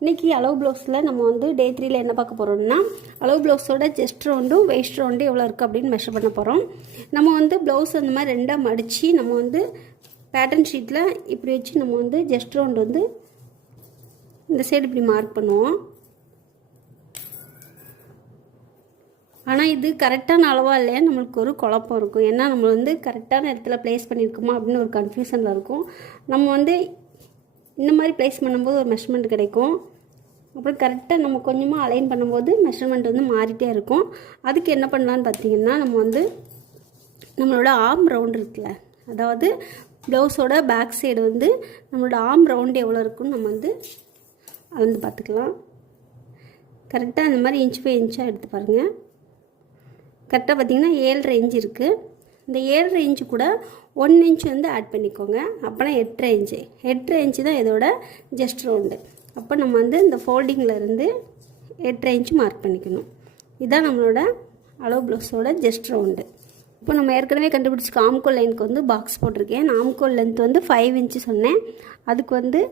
இன்றைக்கி அளவு ப்ளவுஸில் நம்ம வந்து டே 3ல் என்ன பார்க்க போகிறோம்னா, அளவு ப்ளவுஸோட செஸ்ட் ரவுண்டும் வெயிஸ்ட் ரவுண்டும் எவ்வளோ இருக்குது அப்படின்னு மெஷர் பண்ண போகிறோம். நம்ம வந்து ப்ளவுஸ் அந்த மாதிரி ரெண்டாக மடித்து நம்ம வந்து பேட்டர்ன் ஷீட்டில் இப்படி வச்சு நம்ம வந்து செஸ்ட் ரவுண்டு வந்து இந்த சைடு இப்படி மார்க் பண்ணுவோம். ஆனால் இது கரெக்டான அளவாக இல்லையா நம்மளுக்கு ஒரு குழப்பம் இருக்கும். ஏன்னா நம்ம வந்து கரெக்டான இடத்துல ப்ளேஸ் பண்ணியிருக்கோமா அப்படின்னு ஒரு கன்ஃபியூஷனில் இருக்கும். நம்ம வந்து இந்த மாதிரி ப்ளேஸ் பண்ணும்போது ஒரு மெஷர்மெண்ட் கிடைக்கும். அப்புறம் கரெக்டாக நம்ம கொஞ்சமாக அலைன் பண்ணும்போது மெஷர்மெண்ட் வந்து மாறிட்டே இருக்கும். அதுக்கு என்ன பண்ணலான்னு பார்த்தீங்கன்னா, நம்ம வந்து நம்மளோட ஆர்ம் ரவுண்ட் இருக்குல்ல, அதாவது ப்ளவுஸோட பேக் சைடு வந்து நம்மளோட ஆர்ம் ரவுண்டு எவ்வளோ இருக்குன்னு நம்ம வந்து அளந்து பார்த்துக்கலாம். கரெக்டாக இந்த மாதிரி இன்ச் பை இன்ச்சாக எடுத்து பாருங்கள். கரெக்டாக பார்த்திங்கன்னா 7.5 இன்ச் இருக்குது. இந்த 7.5 இன்ச்சு கூட 1 இன்ச் வந்து ஆட் பண்ணிக்கோங்க. அப்போனா 8.5 இன்ச்சு. 8.5 இன்ச்சு தான் இதோட ஜஸ்ட் ரவுண்டு. அப்போ நம்ம வந்து இந்த ஃபோல்டிங்கில் இருந்து 8.5 இன்ச்சு மார்க் பண்ணிக்கணும். இதுதான் நம்மளோட அளவு ப்ளவுஸோட ஜஸ்ட் ரவுண்டு. இப்போ நம்ம ஏற்கனவே கண்டுபிடிச்சிக்க ஆம்கோல் லைனுக்கு வந்து பாக்ஸ் போட்டிருக்கேன். ஆம்கோல் லென்த் வந்து 5 இன்ச்சு சொன்னேன். அதுக்கு வந்து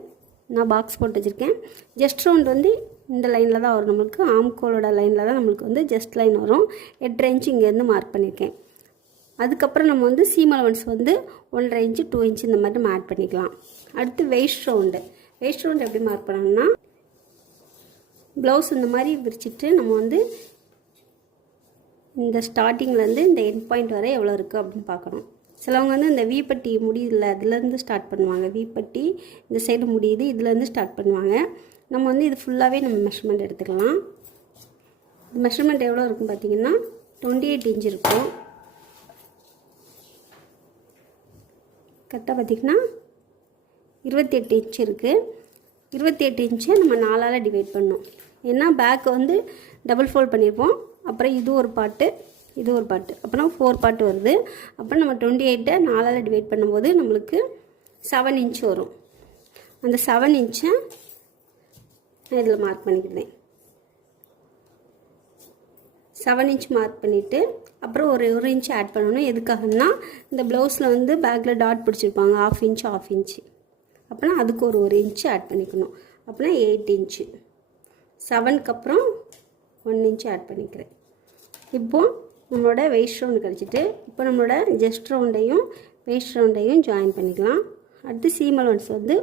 நான் பாக்ஸ் போட்டு வச்சுருக்கேன். ஜஸ்ட் ரவுண்ட் வந்து இந்த லைனில் தான் வரும். நம்மளுக்கு ஆம்கோலோட லைனில் தான் நம்மளுக்கு வந்து ஜஸ்ட் லைன் வரும். 8.5 இன்ச்சு இங்கேருந்து மார்க் பண்ணியிருக்கேன். அதுக்கப்புறம் நம்ம வந்து சீம் அலவன்ஸ் வந்து 1.5 இன்ச்சு 2 இன்ச்சு இந்த மாதிரி நம்ம ஆட் பண்ணிக்கலாம். அடுத்து வெயிஸ்ட் ரவுண்டு. வெயிஸ்ட் ரவுண்டு எப்படி மார்க் பண்ணணும்னா, ப்ளவுஸ் இந்த மாதிரி விரிச்சிட்டு நம்ம வந்து இந்த ஸ்டார்டிங்லேருந்து இந்த எண்ட் பாயிண்ட் வரை எவ்வளோ இருக்குது அப்படின்னு பார்க்கணும். சிலவங்க வந்து இந்த வீப்பட்டி முடியுதில்ல, அதுலேருந்து ஸ்டார்ட் பண்ணுவாங்க. வீப்பட்டி இந்த சைடு முடியுது, இதுலேருந்து ஸ்டார்ட் பண்ணுவாங்க. நம்ம வந்து இது ஃபுல்லாகவே நம்ம மெஷர்மெண்ட் எடுத்துக்கலாம். இந்த மெஷர்மெண்ட் எவ்வளோ இருக்குன்னு பார்த்தீங்கன்னா 28 இன்ச் இருக்கும். கரெக்டாக பார்த்திங்கன்னா 28 இன்ச் இருக்குது. 28 இன்ச்சை நம்ம 4ஆல் டிவைட் பண்ணோம். ஏன்னா பேக்கை வந்து டபுள் ஃபோல்ட் பண்ணியிருப்போம். அப்புறம் இது ஒரு பார்ட்டு, இது ஒரு பார்ட்டு, அப்புறம் 4 பார்ட்டு வருது. அப்புறம் நம்ம 28ஐ 4ஆல் டிவைட் பண்ணும்போது நம்மளுக்கு 7 இன்ச் வரும். அந்த 7 இன்ச்சை நான் இதில் மார்க் பண்ணிக்கிறேன். 7 இன்ச் மார்க் பண்ணிவிட்டு அப்புறம் ஒரு இன்ச் ஆட் பண்ணணும். எதுக்காகனா, இந்த ப்ளவுஸில் வந்து பேக்கில் டாட் பிடிச்சிருப்பாங்க 1/2 இன்ச் 1/2 இன்ச்சு. அப்படின்னா அதுக்கு ஒரு இன்ச்சு ஆட் பண்ணிக்கணும். அப்படின்னா 8 இன்ச்சு. 7க்கு அப்புறம் 1 இன்ச்சு ஆட் பண்ணிக்கிறேன். இப்போது நம்மளோட வெயிஸ்ட் ரவுண்டு கிடச்சிட்டு, இப்போ நம்மளோட ஜஸ்ட் ரவுண்டையும் வெயிஸ்ட் ரவுண்டையும் ஜாயின் பண்ணிக்கலாம். அடுத்து சீம் அலவன்ஸ் வந்து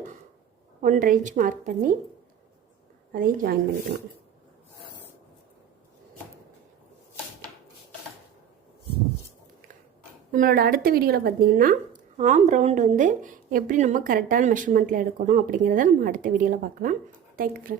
1.5 இன்ச் மார்க் பண்ணி அதையும் ஜாயின் பண்ணிக்கலாம். நம்மளோட அடுத்த வீடியோவில் பார்த்தீங்கன்னா, ஆர்ம் ரவுண்ட் வந்து எப்படி நம்ம கரெக்டான மெஷர்மெண்ட்டில் எடுக்கணும் அப்படிங்கிறத நம்ம அடுத்த வீடியோவில் பார்க்கலாம். Thank you friends.